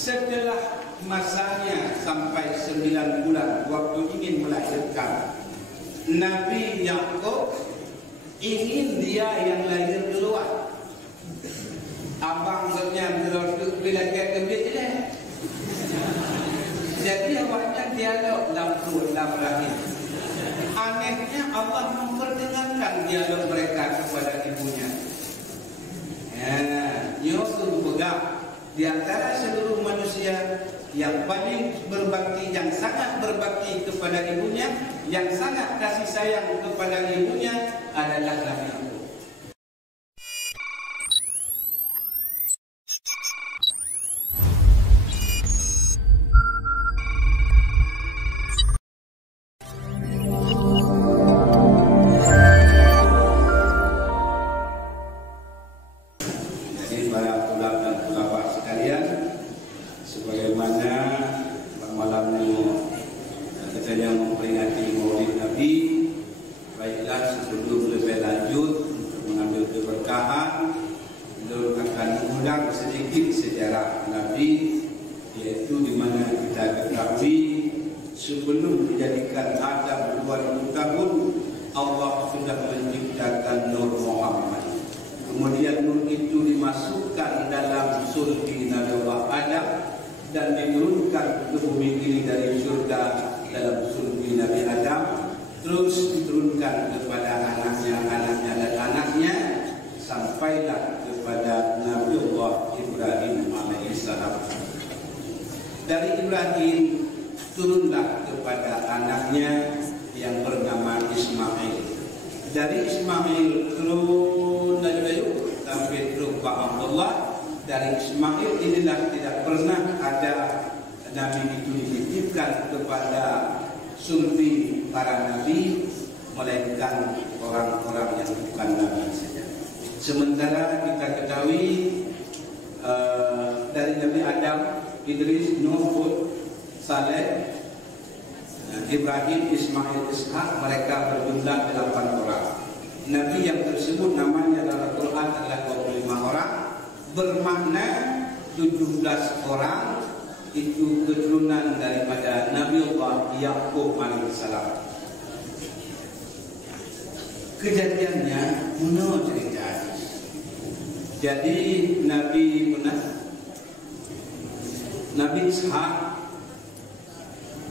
Setelah masanya sampai 9 bulan waktu ingin melahirkan, Nabi Yakub ingin dia yang lahir duluan. Abangnya terus bila dia gembira je. Jadi awaknya dialog dalam rahim. Anehnya Allah memperdengarkan dialog mereka kepada ibunya. Yusuf pegang di antara seluruh manusia yang paling berbakti, yang sangat berbakti kepada ibunya, yang sangat kasih sayang kepada ibunya adalah Nabi Yakub. Dari Ibrahim turunlah kepada anaknya yang bernama Ismail. Dari Ismail turun Nabi sampai terus Abdullah. Dari Ismail inilah tidak pernah ada Nabi itu dititipkan kepada sulbi para nabi, melainkan orang-orang yang bukan nabi saja. Sementara kita ketahui dari Nabi Adam, Idris, Nuh, Hud, Saleh, Ibrahim, Ismail, Ishak, mereka berjumlah 8 orang. Nabi yang tersebut namanya dalam Al-Quran adalah 25 orang, bermakna 17 orang itu keturunan daripada Nabi Allah Yakub alaihissalam. Kejadiannya menurut cerita. Jadi Nabi Ishak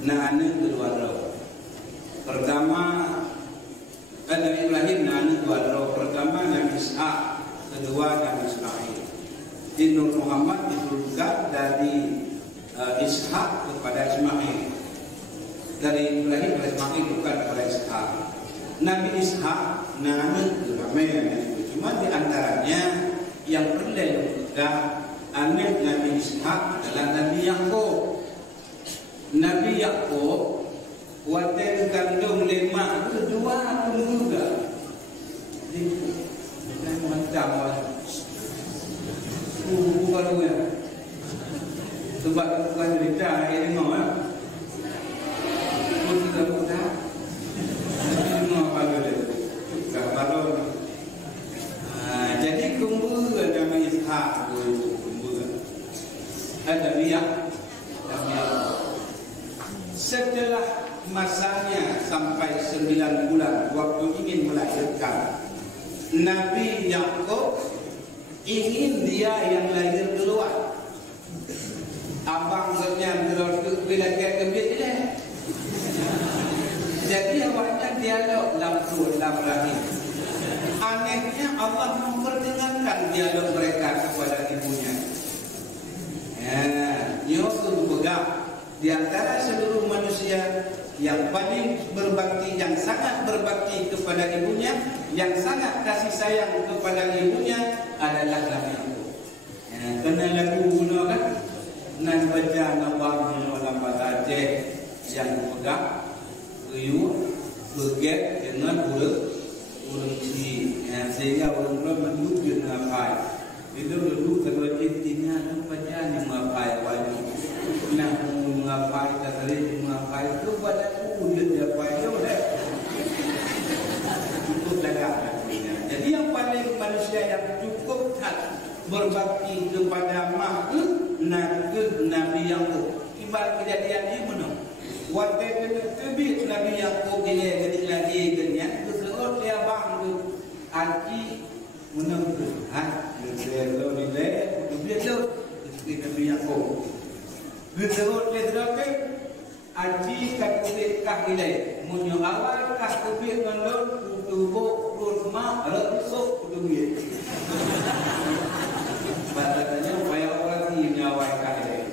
nana kedua roh. Pertama Nabi Ibrahim nana dua roh. Pertama Nabi Ishak, kedua Nabi Ismail. Nur Muhammad diturunkan dari Ishak kepada Ismail. Dari Ibrahim kepada Ismail, bukan kepada Ishak. Nabi Ishak nana ramai. Cuma di antaranya yang perlu juga anak Nabi Ishak adalah Nabi Yakub. Nabi Yakub waktu kandung 5 kedua pun juga. Macam bukan ya. Sebab bukan cerita ini mau ya. Pun sudah muda. Mau apa lagi? Kalau jadi kumpul Nabi Ishak ada biak. Setelah masanya sampai 9 bulan waktu ingin melahirkan, Nabi Yakub ingin dia yang lahir duluan. Abangnya terus bila dia gembira je. Jadi awaknya dialog dalam rahim. Anehnya Allah memperdengarkan dialog mereka kepada ibunya. Yusuf pegang di antara seluruh manusia yang paling berbakti, yang sangat berbakti kepada ibunya, yang sangat kasih sayang kepada ibunya adalah Nabi Yakub. Kena lagu guna kan? Nak baca nama dalam bahasa Aceh yang pegang, riuh, berget dengan urang si, sehingga orang menduk dengan apa? Itu dulu kedua cintinya baca nama apa wajib. Nah, mengapai terkait mengapai itu pada udah apa itu dah. Cukup dah. Jadi yang paling manusia yang cukup berbakti kepada makhluk Nabi Yakub. Ibal kejadian ini mana? Waktu kena tebit Nabi Yakub dia jadi lagi kenyan keseot dia bang tu aji menang tu. Dia lo nilai dia tu Nabi Yakub. Keseot dia terapkan aji kakubit kah nilai. Munyo awal kakubit mandor tubuh rumah rusuk duit. Bahasanya upaya orang ini nyawai kaya.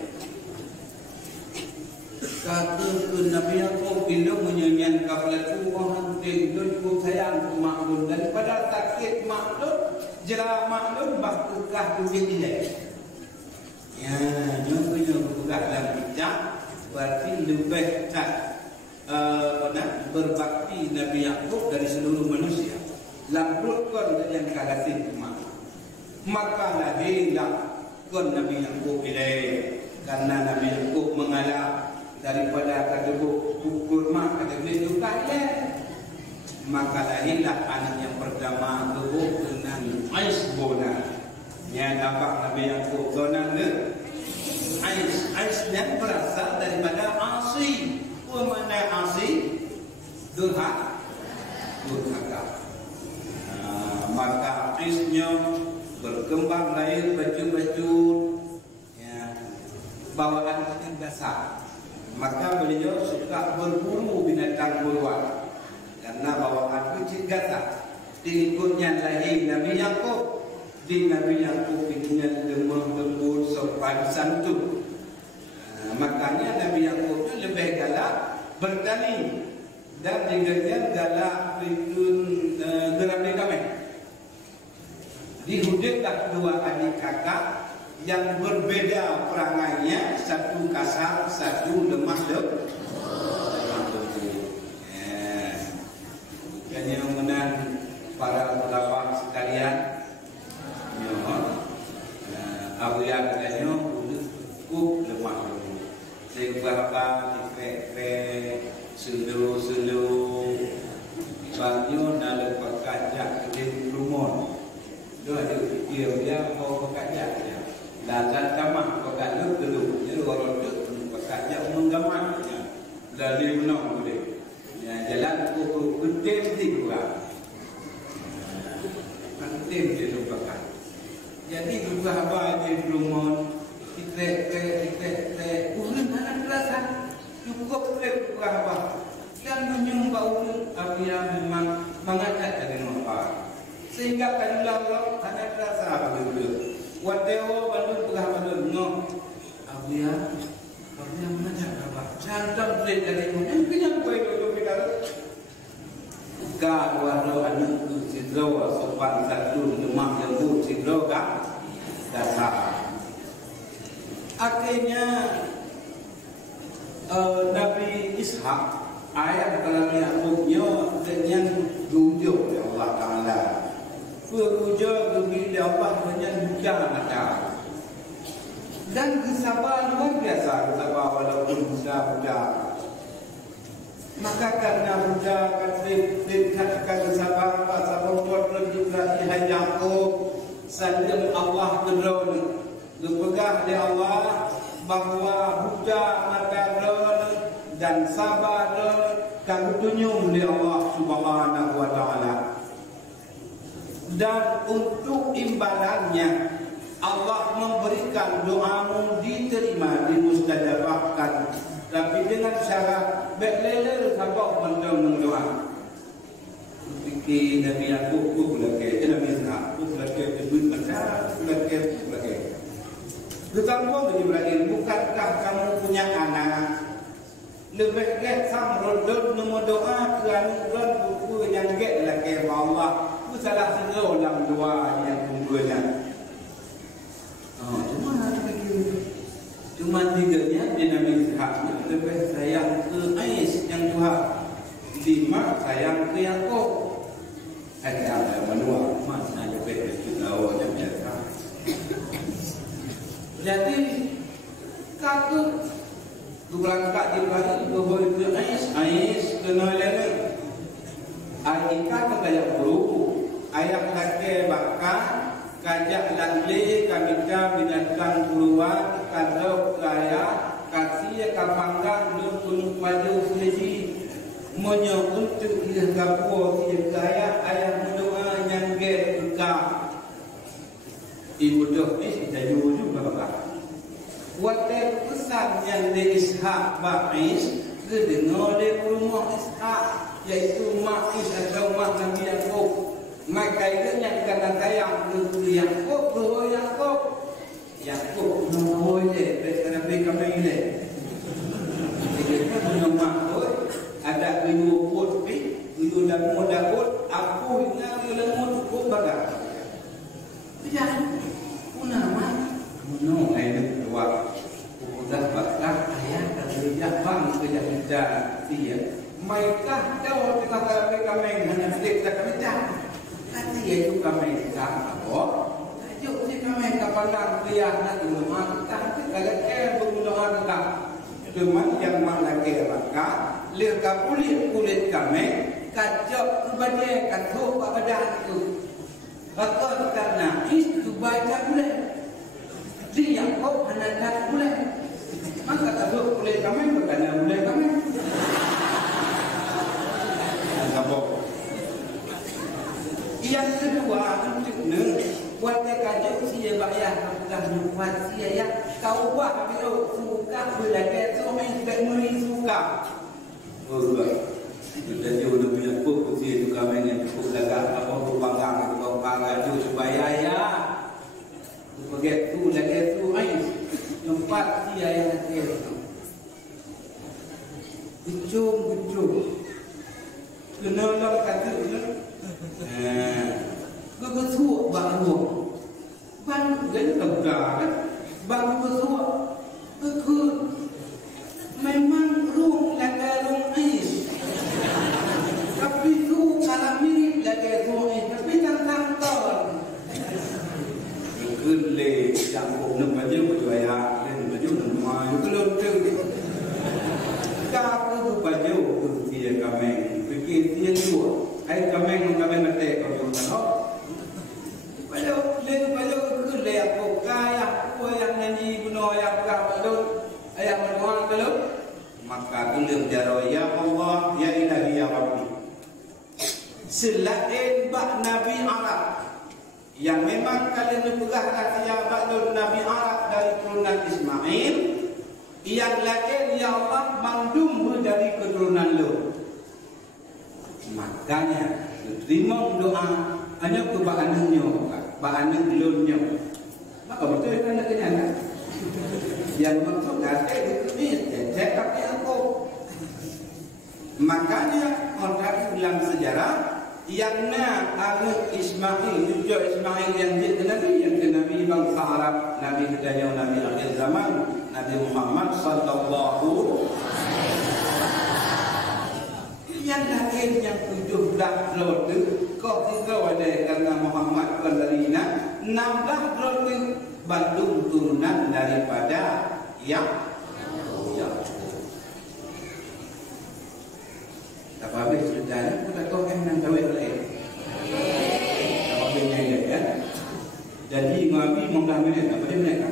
Kata Nabi Yakub bila menyanyian kafilah Tuhan dan ku sayang maklum daripada sakit maklum jerah maklum bakukah duit ini. Ya, nyonya buka dalam bijak berarti lebih tak berbakti Nabi Yakub dari seluruh manusia. Lambrutkan yang kagatin mak. Maka lahirlah kon Nabi Yakub ini karena Nabi Yakub mengalah daripada kadebuk kurma kadebuk juga ya. Maka lahirlah anak yang pertama kedebuk dengan Aisbona. Yang nampak Nabi Yakub zonan ke Ais dan berasal daripada Asi. Apa makna Asi? Durhaka. Maka Aisnya berkembang lahir baju-baju ya, bawaan dasar. Maka beliau suka berburu binatang buruan karena bawaan kecil gata. Ikutnya lahir Nabi Yakub. Di Nabi Yakub punya lemah lembut sopan santun. Makanya Nabi Yakub itu lebih galak bertani dan juga galak bikin gerak kami. Dihudiklah dua adik kakak yang berbeda perangainya, satu kasar, satu lemah lembut. Yang menang para ulama sekalian, Abu yang katanya cukup lemah lembut. Seberapa dikek selu banyu nak pakajak ke rumah. Dia ada fikir dia mau pakajak dia. Lagan kamah pakajak dulu. Dia orang tu pakajak menggamar. Lalu menang boleh. Ya jalan ku gede juga. Gede dia tu pakaj. Jadi juga apa di rumah kita urun anak terasa cukup juga apa dan menyumbang urun apa yang memang mengajak dari nomor. Sehingga kanulah Allah hanya terasa begitu. Wadewo balun pegah balun no. Abia mengajak apa? Cantam trade dari mana? Yang kau itu kita. Kau walau anu sidro sopan satu lemah lembut sidro kah? Dasar. Akhirnya Nabi Ishak ayat dalam Yakubnya dengan rujuk oleh Allah Taala. Berujuk kepada Allah dengan hujan ada. Dan kesabaran luar biasa kesabaran walaupun budak-budak. Maka karena budak katakan kesabaran sabar tuan juga Tuhan Yakub salim Allah kedron dipegah oleh Allah bahawa budak makaron dan sabar kami tunjuk oleh Allah Subhanahu wa taala. Dan untuk imbalannya Allah memberikan doamu diterima, dimustajabahkan, tapi dengan syarat berlele sabak mendong doa. Fikir Nabi Yakub pula ke Nabi Ishaq pula ke duit besar pula ke. Ketemu Ibrahim, bukankah kamu punya anak? Lebih get samrodot nemu doa kerana buku yang get lagi Allah. Itu salah satu dalam doa yang kumpulnya. Cuma tiganya di Nabi Ishaq lebih sayang ke Ais yang Tuhan. 5 sayang ke Yakub. Ada menua mana lebih tahu yang biasa. Jadi kata tulang kak Ibrahim bahwa itu Ais kena lele. Ayat kaya bulu, ayat laki bakar, kajak langli kamita binatang keluar, kadau kaya kapanggang lu kunuk maju sendiri monyo untuk ia kapur ia gaya ayah mendoa yang get buka ibu doh ni kita juga bapak wadah pesan yang di Ishaq Ba'is kedengar di rumah Ishaq iaitu Ma'is atau Mak Nabi Yaakob maka ikutnya kata sayang ke Yaakob ke Yaakob boleh berkata kami ini kita punya makhluk ada biru putih biru dan muda put aku ingat lemut put bagai jangan punah no air dua udah bakar ayah kerja bang kerja dia mereka jauh kita kami kami hanya kita kerja nanti itu kami apa yuk si kami kapan dia nak rumah kita kalau bermula kita cuman yang mana maka lihat kulit kami kacau kepada kacau badan itu bakal karena itu baca boleh dia kau anak boleh maka kacau kulit kami bukan boleh kami yang kedua untuk buat kacau siapa bayar bukan buat siapa kau buat bila suka belajar suami tidak mulai suka sudah jauh lebih aku putih itu kami yang cukup lagak apa berbanggang itu kau bangga itu supaya ya bagai tu lagi tu ais tempat dia yang ada ujung kenal kata kesuap baru baru kan kebetulan baru kesuap memang ruang lagarung ais tapi tu kalau mirip lagarung ais tapi tentang ton kele campur nak baju ya dan baju nama itu lontar kalau baju dia kami fikir dia dua ai kami mati kalau tahu baju kele aku kaya aku yang nyanyi guna yang kau ayat berdoa kalau maka kulim jaro ya Allah ya ilahi ya Rabbi selain bak Nabi Arab yang memang kalian berpegah kata bakul Nabi Arab dari keturunan Ismail yang lain ya Allah mandum dari keturunan lu makanya terima doa hanya ke bak anaknya bak anak lunnya maka betul kan kenyataan yang maksud kata itu ni cekap aku makanya orang dalam sejarah yang anak Ismail juga Ismail yang jadi Nabi bangsa Arab Nabi kedanya Nabi akhir zaman Nabi Muhammad sallallahu yang lain yang 17 lot kau tinggal ada karena Muhammad Qadarina 16 lot Bandung turunan daripada yang tak habis ceritanya kita tahu yang kawin lain tak habisnya ya jadi Nabi 15 minit apa dia mereka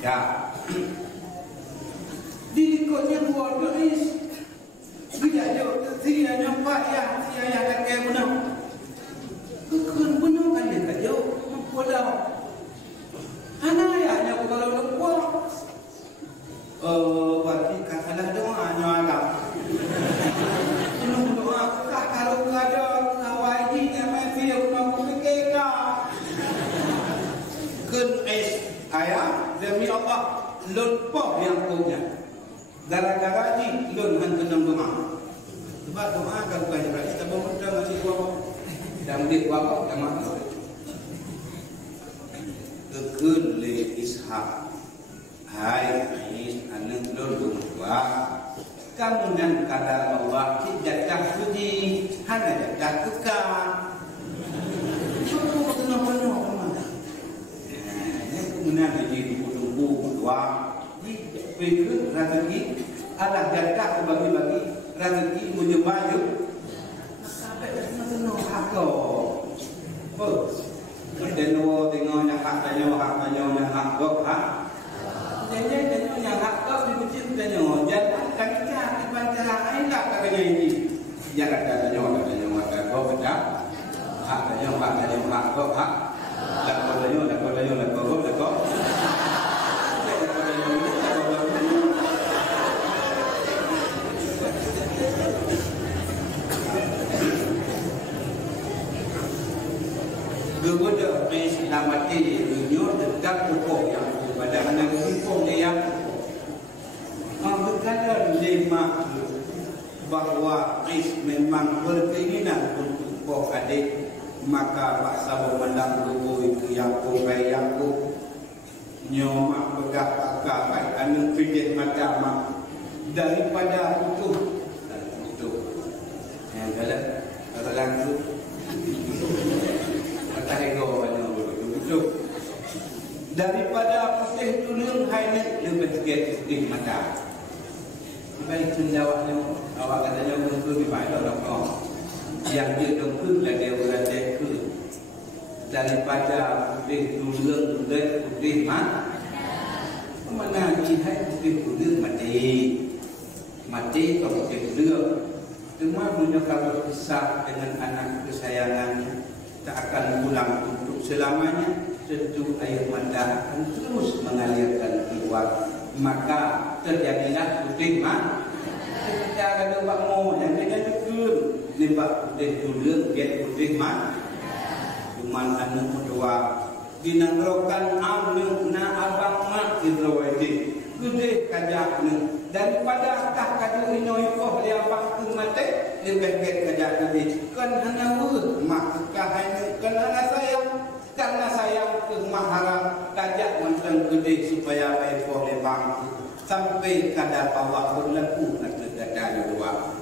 ya diikutnya buat tulis bijak jauh dia nampak ya dia yang kakek benar kekun benar kan dia tak jauh mempulau anak ayahnya kalau lupa berarti katalah doa nyala belum doa kah kalau ada wajib yang dia mau fikir kun ayah demi Allah lupa yang punya gara-gara ni lun han kena doa sebab doa kalau bukan berarti tak boleh ngasih apa dan dia apa sama kekun le Ishaq hai Ais anak lun dua kamu dan kadar Allah tidak suci hanya tidak kekal cukup penuh mana kemudian jadi buku dua pikir rezeki ada jatah bagi-bagi rezeki menyembah sampai penuh hakko dan tengoknya hak hakko Agak hak. Lakon. Kepada Islamati dunia dekat pokok yang pada anak pokok dia berkata lima bahawa Is memang berkeinginan untuk pokok adik, maka paksa memandang tubuh itu Yakub baik Yakub nyomak pegah pakar baik anu pijit mata mak daripada itu yang kalau langsung daripada putih tulung hanya lebih sikit putih mata. Baik jawabnya awak katanya untuk dibayar orang yang dia dongkul lah dia berada ke daripada putih tulung dan putih mata. Mana jihad putih tulung mati kalau putih tulung. Semua punya kalau besar dengan anak kesayangannya tak akan pulang untuk selamanya. Tentu air mata akan terus mengalirkan keluar, maka terjadilah putih mata. Kita akan buat mau yang kita cukup nembak putih tulung get putih mata. Cuma anu kedua dinangrokan amnu na abang mak hidrawati gede kajak nu daripada kah kaju inoy koh dia bangku mate lebih get kajak gede kan hanya mak kah hanya kan hanya sayang. Karena sayang ke mahara kajak mentang gede supaya baik boleh bangku sampai kadar Allah berlaku nak terjadi dua.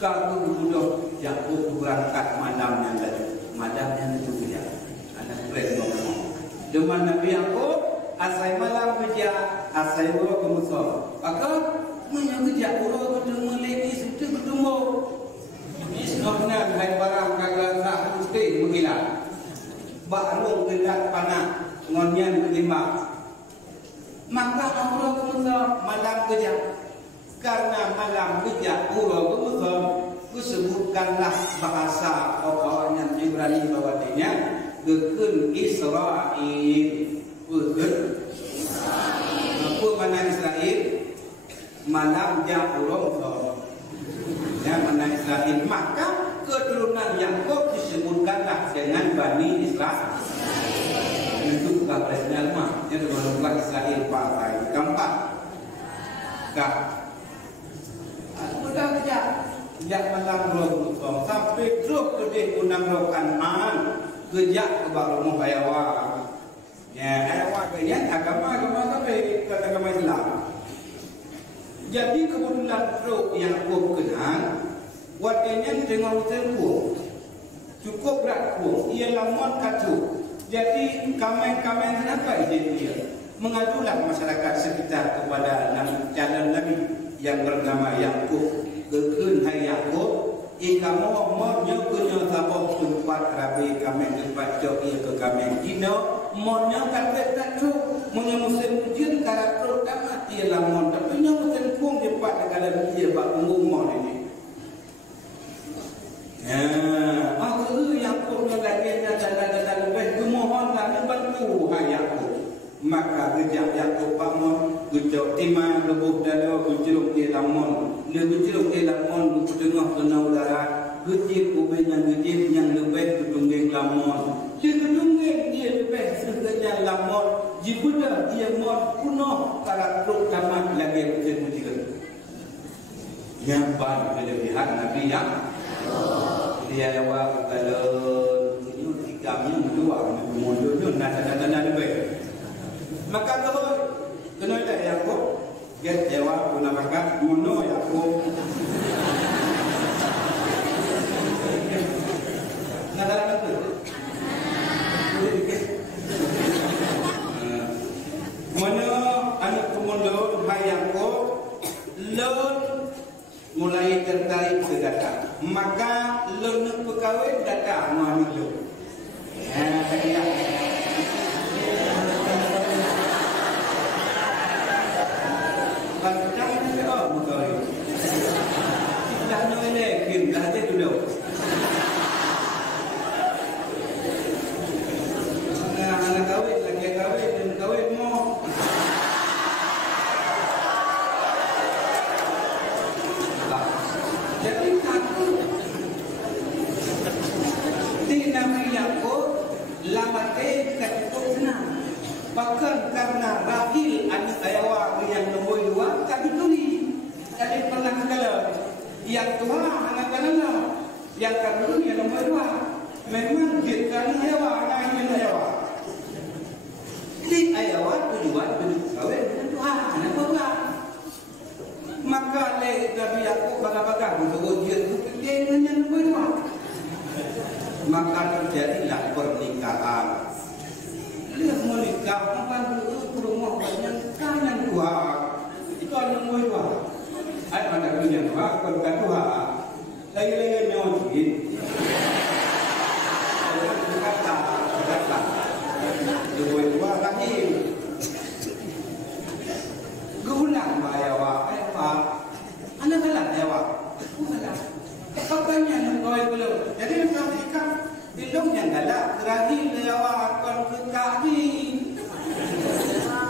Kalau budak Yakub berangkat madamnya itu dia anak keren ngomong. Deman Nabi Yakub asai malam kerja asai urut kemusol. Maka menyangkut urut ketemu lagi situ ketemu. Isnokna hai barang kagak sah mesti menggila. Baru gelap panah ngonyan kelima. Maka Allah kemusol malam kerja. Karena malam kerja urut kemusol disebutkanlah bahasa orang yang Ibrani bawatinya gekun Israel. Apa mana Israel? Malam jauh yang mana Israel, maka keturunan Yakub disebutkanlah dengan Bani Israel. Itu kabarnya mah, yang berubah Israel partai keempat. Kak, sudah kerja, sejak malam 20 sampai terus ke undang rokan kerja ke baru membayawa. Ya, ayawa kerja agama tapi agama Islam. Jadi kebetulan truk yang aku kenal, wadahnya tengok terpuk, cukup berat pun, ia lamuan kacau. Jadi kamen-kamen kenapa izin dia? Mengadulah masyarakat sekitar kepada calon Nabi yang bernama Yakub. Kekun hai Yakub, kamu mau nyukunya sabok tempat rabi kamen tempat jauh ia ke kamen dino, mau nyukan kacau. Menyemusin ujian karakter utama ia lamun tapi nyemusin pun cepat kalau dia bak pengumum ini. Aku yang pun lagi dan lebih kumohonlah bantu Yakub. Maka gejak Yakub bangun gejak timah lebuh dada gejruk dia lamun gejruk dia lamun tengah kena udara gejir ubenya gejir yang lebih kedungging lamun dia kedungging dia lebih segenya lamun jibuda dia mon kuno karakter tamat lagi betul-betul yang baru kelebihan Nabi yang dia jawab kalau ini tiga dua mundur nada lebih maka kalau kena ada Yakub get jawab guna maka mono Yakub nada betul mana anak kemundur hai Yakub lon mulai tertarik ke data maka lon pegawai data mami lo jangan dia pegawai kita nak ni kim dah ada dulu Bahkan karena rahil anak ayawa yang nombor 2 kami tuli. Jadi pernah segala yang tua anak kanana, yang kandung yang nombor 2. Memang dia kan ayawa anak yang ayawa. Di ayawa tujuan kawin dengan Tuhan anak bapa. Maka le Nabi Yakub baga-baga untuk dia dengan yang nombor 2. Maka terjadilah pernikahan. Dia menikah bukan rumah banyak kanan 2. Itu ada nombor 2. Ada pada dunia dua, bukan dua. Lagi-lagi nyojin. Kata. Dua lagi. Gulang bayawa, apa? Anak kalah bayawa. Gulang. Katanya nunggu belum. Jadi mereka indongnya galak terakhir bayawa akan ke kaki.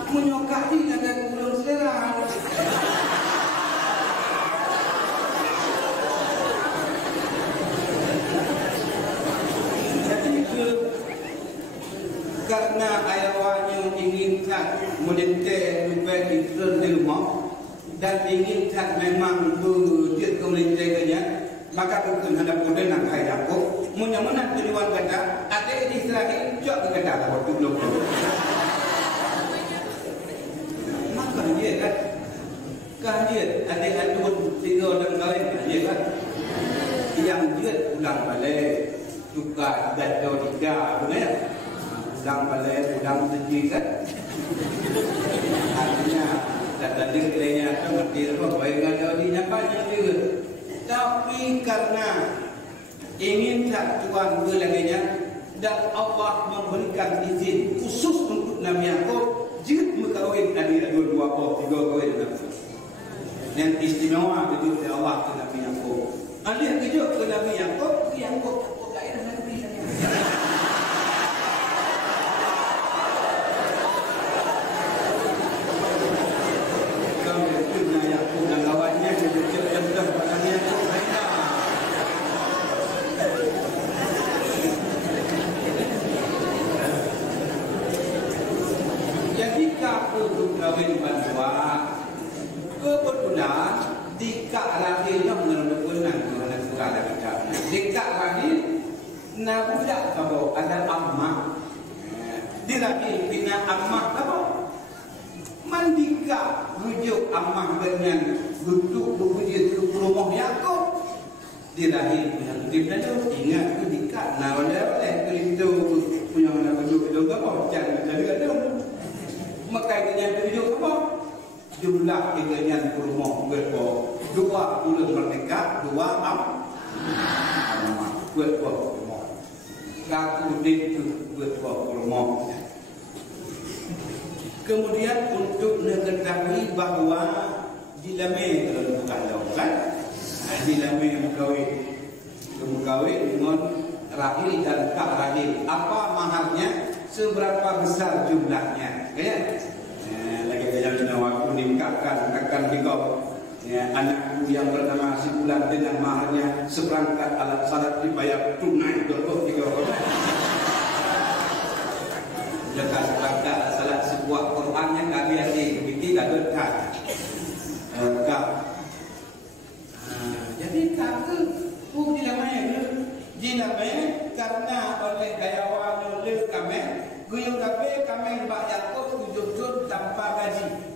Menyokati ada belum selera. Karena ayahnya inginkan melintai lupa di rumah dan inginkan memang berjit kemelintaiknya, maka bukan ada kode nak kaya aku menyamanan tujuan kata ada di Israel jauh ke kata waktu belum maka dia kan dia ada aduan 3 orang kawin dia kan yang dia pulang balik juga dan jauh 3 benar udang balik, udang segi kan artinya dan dirinya itu ngerti apa baik ada dinya banyak juga tapi karena ingin Tuhan berlaginya dan Allah memberikan izin khusus untuk Nabi Yakub jika berkahwin ada 2 atau 3 kahwin yang istimewa itu dari Allah ke Nabi Yakub ada kejut ke Nabi Yakub daerah Nabi kawin bandua kebetulan dikak lahirnya mengenai anak surah dan kita dikak lahir nak budak kau ada ammah dilahir bina ammah kau mandika rujuk ammah dengan duduk berwujud ke rumah Yakub dilahir yang dibenda ingat tu dikak nak oleh itu punya anak duduk itu kau jangan jadi ada maka dengan tujuh apa? Jumlah kegenian rumah berpo 2 bulan merdeka 2 ammah berpo rumah kaku itu berpo rumah. Kemudian untuk mengetahui bahawa jilame kalau bukan lawan jilame mengkawin dengan rahil dan tak rahil apa maharnya seberapa besar jumlahnya ya lagi dalam waktu nikahkan akan dikau ya, anakku yang bernama si bulan dengan maharnya seperangkat alat salat dibayar tunai 23 orang lekas seperangkat alat salat sebuah Quran yang kami ada begitu lagu tak jadi kata dilamai karena oleh gayawan oleh kami guyung kami Mbak Yakub wujud tanpa gaji.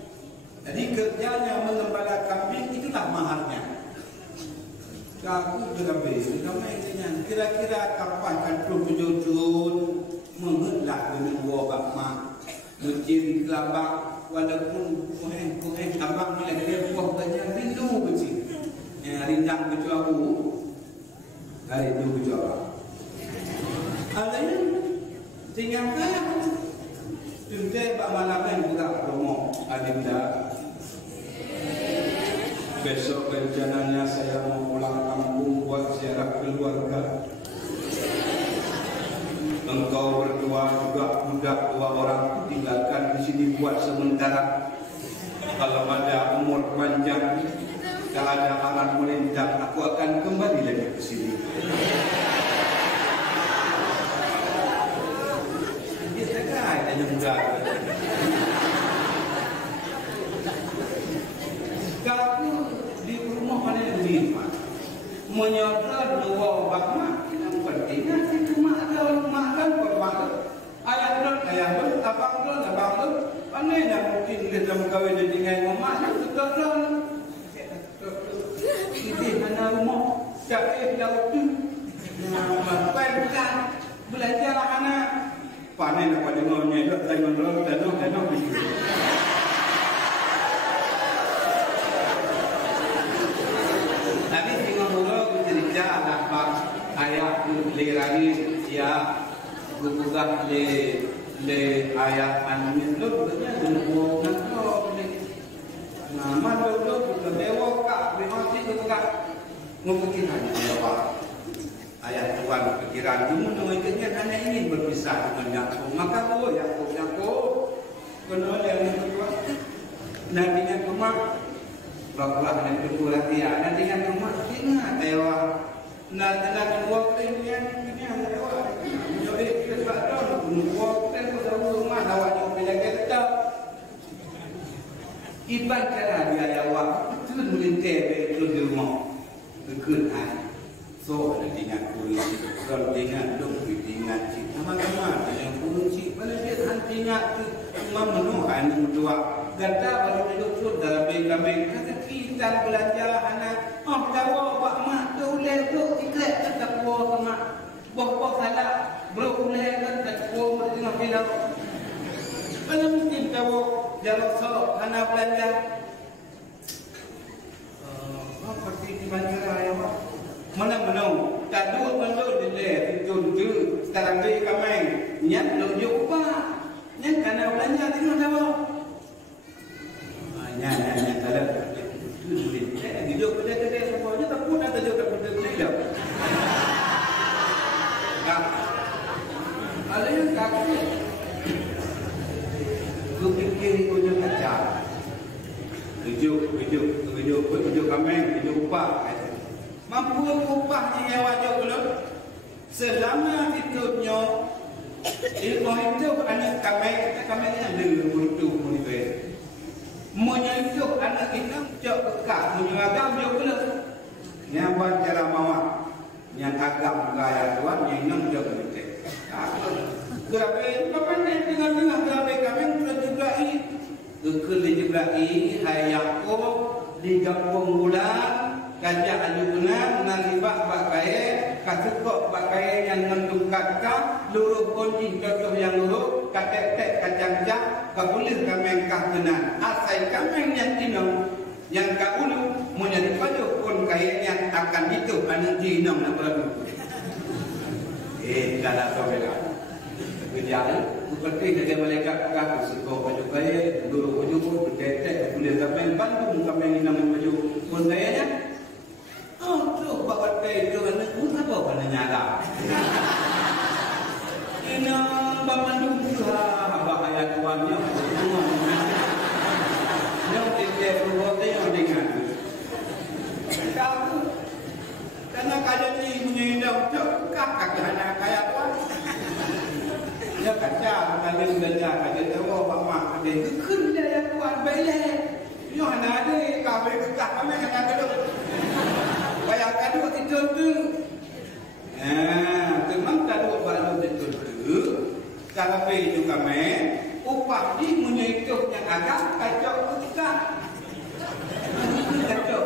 Jadi kerjanya mengembala kambing itulah maharnya. Aku kami dengan kira-kira kapan kan wujud menghendak dengan buah bakma muncin kelabak walaupun kuhen abang ni lagi dia buah banyak rindu kecil rindang kecuali hari itu kecuali alainya tinggal kaya tuntai pak malam yang budak promo adinda besok rencananya saya mau pulang kampung buat ziarah keluarga engkau berdua juga budak 2 orang tinggalkan di sini buat sementara kalau ada umur panjang tak ada aran melintang aku akan kembali lagi ke sini dia cakap hanya muda menyodor dua bakma yang pentingnya itu makan bermakna ayat don ayat don abang don pandai nak mungkin kita mengkawin dengan emak itu don ini mana rumah cakap jauh tu bukan belajar anak pandai nak pada ngomongnya dok tengok tapi tengok dulu bercerita lah pak ayah lerani ya gugah le ayah anunya lu betulnya dulu nak nama dulu kita bewok kak bermati itu kak ngomongin hanya apa ayah Tuhan pikiran dulu mengingatnya hanya ingin berpisah dengan Yakub maka Yakub kenal yang kedua nantinya rumah bapak dan kedua dia nantinya rumah ingat dewa nantinya kedua kemudian ini yang dewa jadi kita tahu kedua kita rumah awaknya bila kita iban cara dia awak itu melintas itu di rumah kekenaan so nantinya kulit kalau dengan dong dengan cik nama yang kurung cik pada dia nantinya tu memenuhkan dua kata baru duduk dalam bengkambing kata kita belajar anak tahu pak mak tu lelok ikhlas tetap buah mak buah salah bro lelok tetap buah tengah film mana mungkin tahu jalan sok anak belajar seperti di mana ya pak mana menung tak dua menung dia tu sekarang dia kameng nyat lu jumpa nyat karena belajar tengok tahu nyat kalau tu boleh hidup kedai semuanya tak pun ada juga kedai dia kak ada yang kakek tu fikir punya kaca hidup kameng hidup upah mampu upahnya wajib belum selama hidupnya ilmu hidup anak kami yang dulu hidup mulai menyentuh anak kita jauh dekat menyagam jauh belum yang buat cara mawar yang agam gaya tuan yang nang jauh dekat gerabe apa ni tengah-tengah gerabe kami sudah Jibril kekelih Jibril hai Yakub di kampung bulan kajak ajunan nasibak pakai kasukok pakai yang mendungkatkan luruh kunci contoh yang luruh katek-tek kacang-cak kabulir kameng kahkenan asai kameng yang tinong yang kaulu menjadi pajuk pun kayaknya akan hidup anak tinong nak berlaku kalau sobela berjalan seperti jadi malaikat kasukok pajuk kaya luruh pajuk pun katek kabulir kameng bandung kameng tinong pajuk pun kayaknya tu bawa teh tu kan pun apa kena nyala. Ina bamandung lah bahaya tuannya. Yang dia buat yang dengan. Kamu karena kajian ini menyindak kakak anak kaya tuan. Ya kaca kalian belajar kajian tahu bapak ada kekun dia tuan bayar. Yo anak ada kawin kakak kami akan kedua. Bayar kedua tidur tu. Memang kedua baru tidur tu. Kalau pergi juga main, upah ni menyentuh yang agak kacau kita. Kacau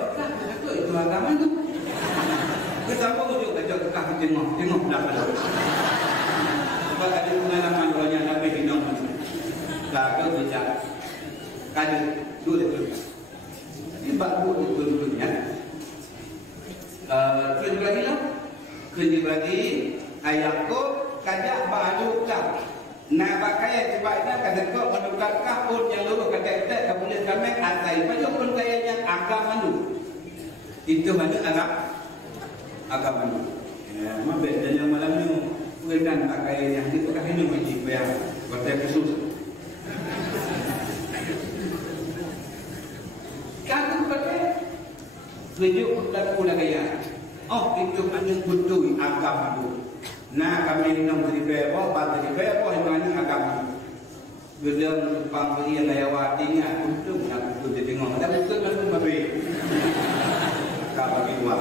itu agama tu. Kita pun juga kacau kita tengok dapat. Sebab ada pengalaman banyak Nabi hidup. Kagak bijak. Kado dulu tu. Ini baru itu ya. Kerja lagi Yakub kajak baju kah nak pakai sebabnya kata kau menukar kahun yang luruh kata tak boleh kami atai baju pun kayaknya agama dulu itu mana agama dulu ya mah bedanya malam ni bukan pakai yang itu kah ini wajib bayar pakai khusus kan pakai tujuh laku lagi ya. Oh itu hanya betul agama itu. Nah kami nak beribadah, pada beribadah itu hanya agama. Bila panggil layawatinya untuk nak betul tengok. Ada betul macam apa? Kau bagi dua.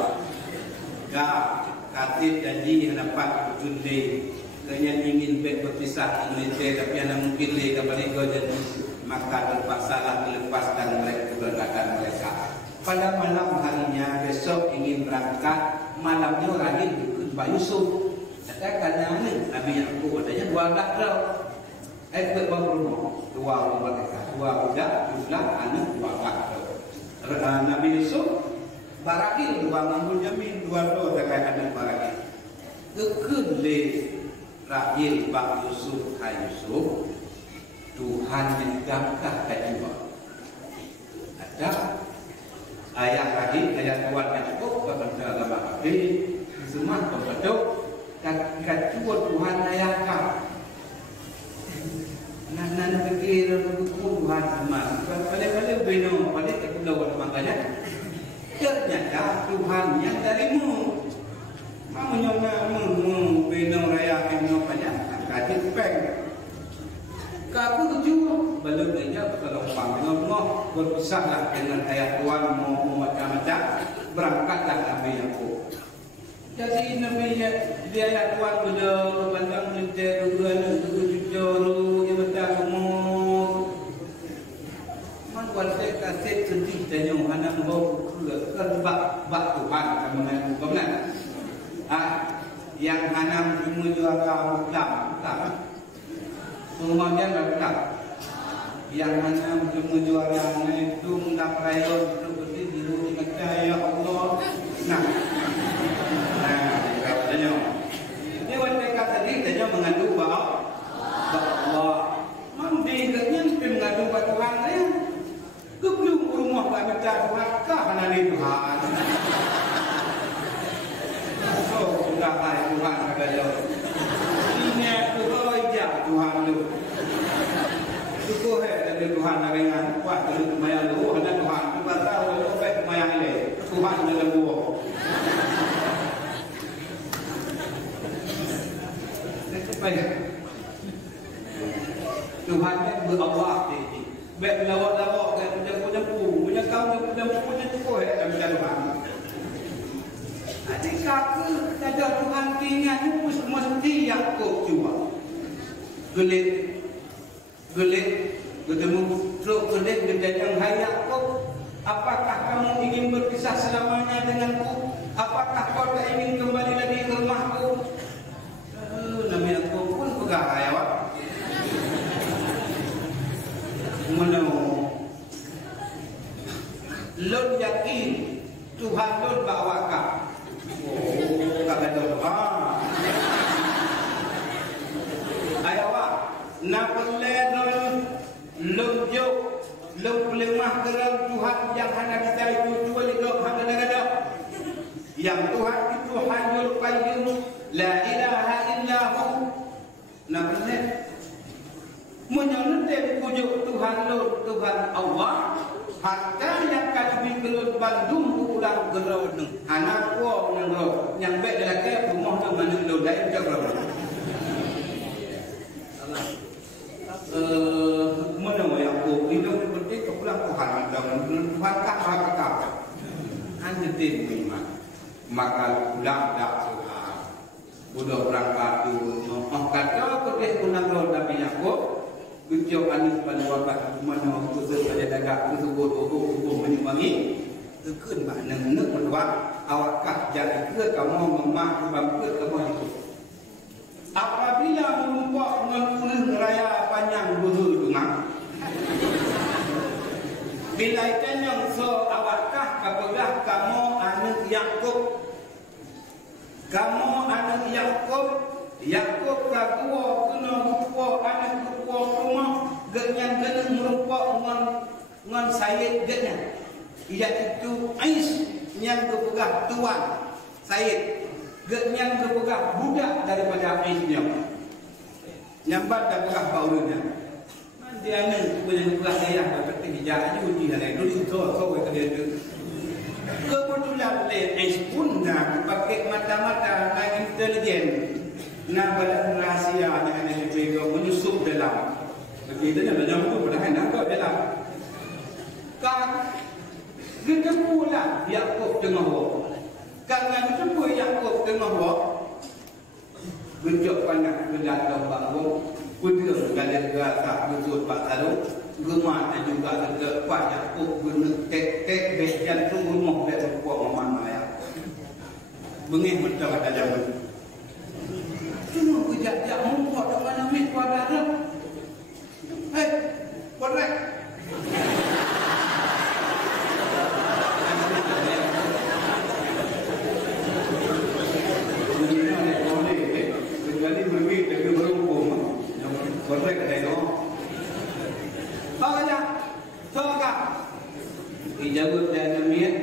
Ya, katib janji dapat junde. Kalian ingin berpisah militer tapi anda mungkin le kembali ke jadi maka terpaksalah melepaskan mereka keberangkatan mereka. Pada malam harinya besok ingin berangkat, malamnya Rahim ikut Pak Yusuf. Katakan Nabi Yakub katanya dua anak kau. Ikut bawa rumah, dua mereka, dua budak, jumlah anak dua anak kau. Nabi Yusuf Barakil dua ngambil jamin dua terkait anak Barakil. Kekedle Rahim Pak Yusuf Hai Yusuf Tuhan menggangkah kajua. Ada ayah Rahim, ayah Tuhan Yakub kepada lama habis semua kepada kajua Tuhan ayah kau. Nan fikir Tuhan semua. Pada beno pada terpulau makanya ternyata Tuhan yang darimu. Kamu nyoba beno raya beno banyak kaji peng. Kamu juga belum dia kalau panggil berpisahlah dengan ayah Tuhan mau macam-macam berangkatlah Nabi Yakub. Jadi Nabi dia ayah Tuhan beliau pandang militer dua jujur dia macam umur. Man wajib kasih sedih tanya anak bawa kerbak Tuhan kamu nak bukan? Yang hanam cuma juara bukan. Semuanya bukan. Yang hanam cuma juara itu tak rayon seperti dulu macam ya Allah. Nah, katanya. Ini wanita kata tadi mengadu bahawa Allah. Mampu katanya mengadu bahawa Tuhan saya. Kebelum rumah kami Tuhan kah hanali Tuhan. Sudah baik Tuhan kata dia. Ini Tuhan ijab Tuhan lu. Cukup dari Tuhan dengan kuat dari kemayang lu ada Tuhan. Kita tahu itu baik kemayang ini. Tuhan dalam buah. Baik. Tuhan yang berawak ini. Baik lawak-lawak dan punya kau punya cukup dari Tuhan. Adik kakak ada Tuhan tinggal itu mesti Yakub juga. Gelit bertemu teruk gelit berjajang hai Yakub. Apakah kamu ingin berpisah selamanya denganku? Apakah kau tak ingin kembali lagi ke rumahku? Nabi Yakub pun pegang ayat. Mana? Lord yakin Tuhan Lord bawa kau. Kata doa. Ayawak nak perlen lomjo lemah geram Tuhan yang hanya kita itu jual itu hanya negara. Yang Tuhan itu hanyul qayyum la ilaha illahu. Nak perlen menyelutkan pujuk Tuhan Lord Tuhan Allah. Hatta yang kadang gelut bandung ulang gelut neng anak kuah neng gelut yang baik dalam kaya rumah neng mana gelut lain jauh mana yang aku hidup seperti kepulang Tuhan Tuhan tak kata hanya tim iman maka ulang tak Tuhan budak berangkat dulu kata pergi pulang gelut Nabi Yakub Ucap anis pada wabah mana waktu pada dagak tubuh menyumbanggi tekun makna nak berdoa awakkah jadi ke kamu memah bangkit kamu itu apabila melumpak dengan raya panjang buhur bunga bila tanya so awakkah apabila kamu anak Yakub Yakub kakua kena lupa anak lupa rumah genyan kena merumpak dengan Sayyid genyan iaitu Ais yang kepegah tuan Sayyid genyan kepegah budak daripada Aisnya nyambat dah pegah baunya nanti anak punya kepegah saya seperti hijau uji hari dulu kau dia tu kebetulan Ais pun dah pakai mata-mata yang intelijen nak badan rahasia dengan yang dipegang menyusup dalam begitu dia menyambut padahal nak dalam kan kita pula Yakub tengah kan dengan jumpa Yakub tengah buat gejok panas kedak bangun kuda galis geratak betul Pak Talu gemar dan juga dekat Pak Yakub guna tek bek jantung rumah bek rupa Maman Maya bengih mentah dalam cuma kejap-kejap mumpuk dengan ambil kepada Arab korek jadi berbeda dengan berhukum korek ada banyak soalnya dijawab dan demikian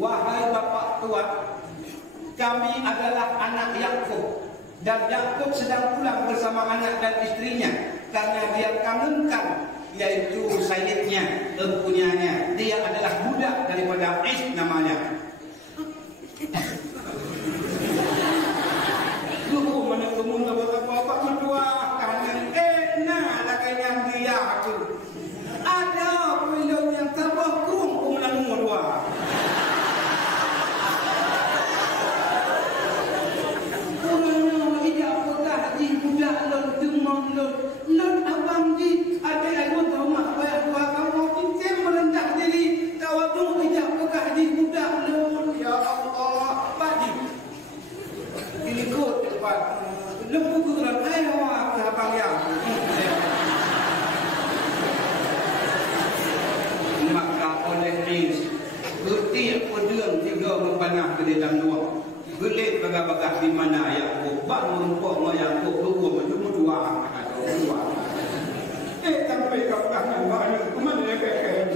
wahai bapak tua kami adalah anak Yakub dan Yakub sedang pulang bersama anak dan istrinya karena dia kangenkan yaitu sayyidnya empunyanya dia adalah budak daripada Is namanya lu mana kemun bapak mentua kangen nah lakainya dia aku ada pilih yang tabah kurung kemudian umur dua Lon abang di ada ayat rumah bayar dua kamu kita merendah diri tawaduk tidak pegah di budak lon ya Allah padi dilikut cepat lembu kurang ayo abang ya maka oleh ini bertiap pedang tiga mempanah ke dalam dua gelit bagah-bagah di mana Yakub bangun pokok Yakub lupa menjumpa dua sampai kau kangen banyak kemana ya kakek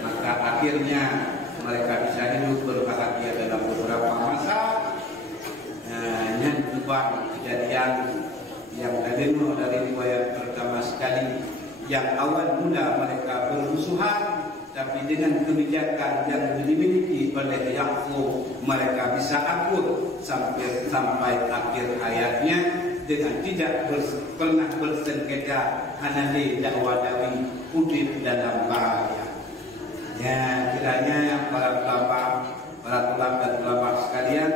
maka akhirnya mereka bisa hidup berbahagia dalam beberapa masa yang juga kejadian yang terdengar dari riwayat pertama sekali yang awal mula mereka bermusuhan tapi dengan kebijakan yang dimiliki oleh Yakub mereka bisa akur sampai akhir hayatnya dengan tidak pernah bersengketa hanali dakwah dawi udip dalam bahaya. Ya kiranya para ulama dan ulama sekalian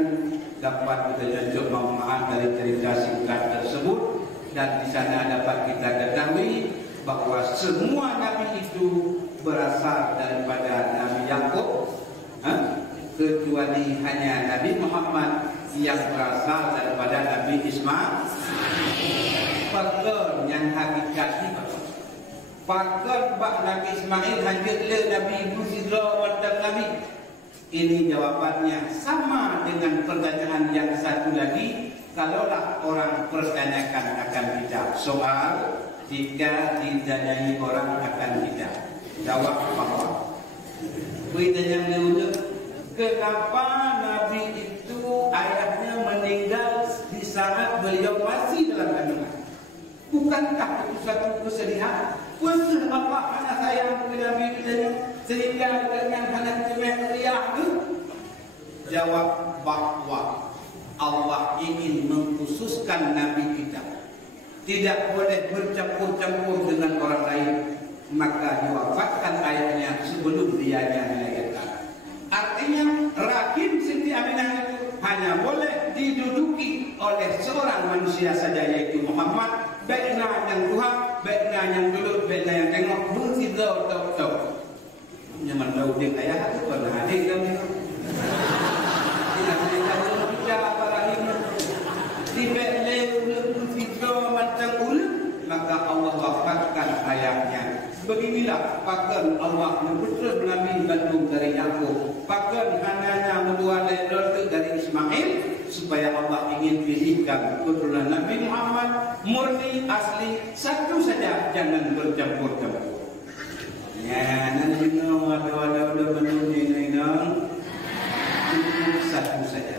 dapat kita junjung manfaat dari cerita singkat tersebut dan di sana dapat kita ketahui bahwa semua nabi itu berasal daripada Nabi Yakub kecuali hanya Nabi Muhammad yang berasal daripada Nabi Ismail. Fakir yang hakikat ini fakir bak Nabi Ismail hancurlah Nabi Ibu Sidra dan Nabi. Ini jawabannya sama dengan pertanyaan yang satu lagi. Kalaulah orang pertanyakan akan kita soal jika ditanyai orang akan kita jawab bahwa berita yang lalu kenapa Nabi itu ayahnya meninggal di saat beliau masih dalam kandungan? Bukankah itu suatu kesedihan? Betul Allah anak sayang ke Nabi ini sehingga dengan anak cemeriah itu? Jawab bahwa Allah ingin mengkhususkan Nabi kita tidak boleh bercampur-campur dengan orang lain, maka diwafatkan ayahnya sebelum dia dilahirkan. Artinya rahim Siti Aminah itu hanya boleh diduduki oleh seorang manusia saja, yaitu Muhammad. Baiknya yang Tuhan, baiknya yang dulu, baiknya yang tengok, bertiga tahu. Nyaman tahu dia ayah itu pernah hadir dalam itu. Tidak boleh bicara para ini. Tiba-tiba maka Allah wafatkan ayahnya. Beginilah pakar Allah memputus Nabi Bandung dari Yakub. Pakar hananya menua dari Ismail supaya Allah ingin pilihkan keturunan Nabi Muhammad murni asli satu saja, jangan bercampur-campur. Ya, nanti ada menunggu cukup satu saja.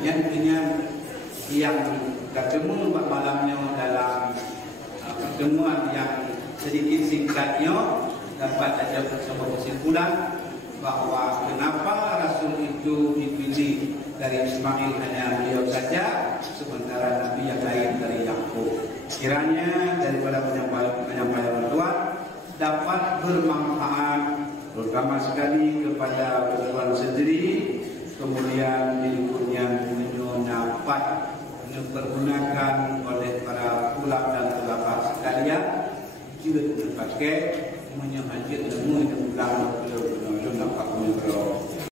yang punya yang ketemu malamnya dalam pertemuan yang sedikit singkatnya dapat ada bersama kesimpulan bahwa kenapa Rasul itu dipilih dari Ismail hanya beliau saja, sementara Nabi yang lain dari Yakub. Kiranya daripada penyampaian Tuhan dapat bermanfaat terutama sekali kepada Tuhan sendiri, kemudian berikutnya dapat dipergunakan oleh para ulama dan ulama sekalian juga dipakai menyambut ilmu yang dalam dapat